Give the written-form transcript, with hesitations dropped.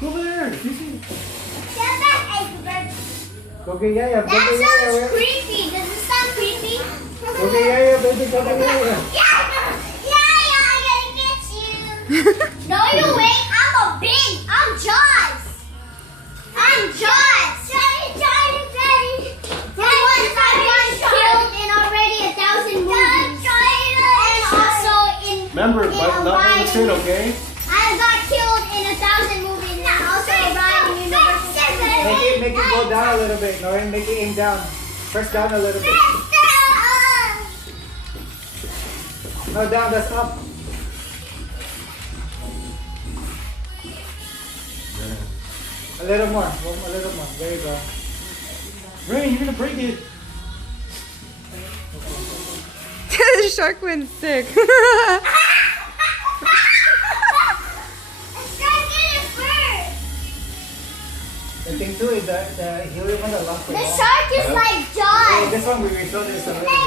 Go over there. You see? Get back, Egbert. Okay, yeah. That sounds creepy. Does it sound creepy? Okay, yeah, baby. Go over there. Yeah, I'm gonna get you. No, you wait. I'm Jaws. I'm Jaws. Daddy. For once, I've been killed in already 1,000 movies. And also in Remember, in but not when you sit, okay? I got killed in 1,000 movies and also Ryan University. Make it go down a little bit. No, make it aim down. Press down a little bit. No, down. That's up. A little more. A little more. There you go. Rain, you're gonna break it. The shark went sick. The thing too is that the helium one that lasts for The long. shark is like Jaws. This one we saw this already.